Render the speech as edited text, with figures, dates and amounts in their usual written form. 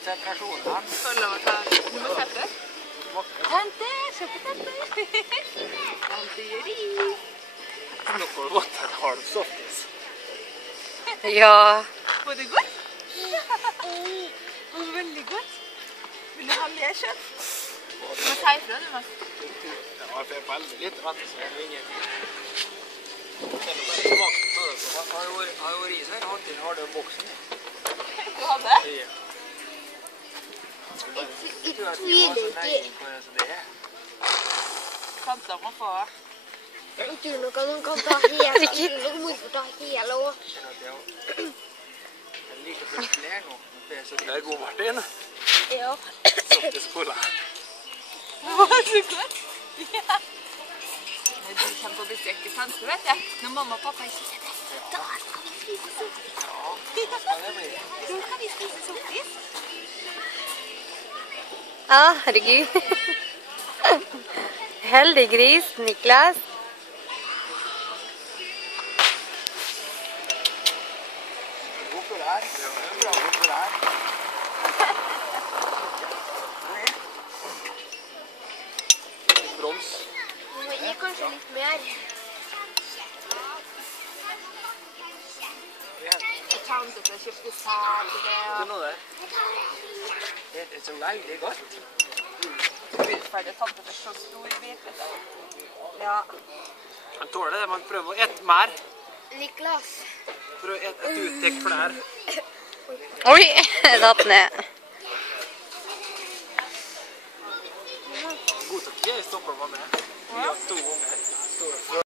konsentrasjonen. Så la meg ta nummer 30. Tante, se på tante. Tante gjør ris. Nå får du godt en halv softis. Ja. Var det godt? Det var veldig godt. Vil du ha mer kjøtt? Du må si ifra, du, Mads. Ja, for jeg er veldig litt vant, så jeg har ingenting. Har det vært is her? Har du boksen? Du hadde? Ja. Jeg tviler ikke. Tante må få. Jeg tror nok at noen kan ta hele. Jeg tror nok morfar ta hele også. Jeg liker først flere nå. Det er god, Martin. Ja. Softis cola. Var det godt? Ja. Når du kommer på besøk til tante, vet jeg. Når mamma og pappa ikke ser det, da skal vi spise softis. Ja, det blir det. Da kan vi spise softis. Ja, herregud. Heldig gris, Niklas. Hvorfor er det? Det er bra, hvorfor er det? Brons. Du må gi kanskje litt mer. Tante til å kjøpe sal til det. Det er noe der. Det er så veldig godt. Utferdig tante til så stor bit, vet du. Ja. Man tåler det, man prøver å ette mer. Niklas. Prøv å ette et utdekt flere. Oi, jeg datt ned. God til tid, jeg stopper meg med. Vi har 2 ganger.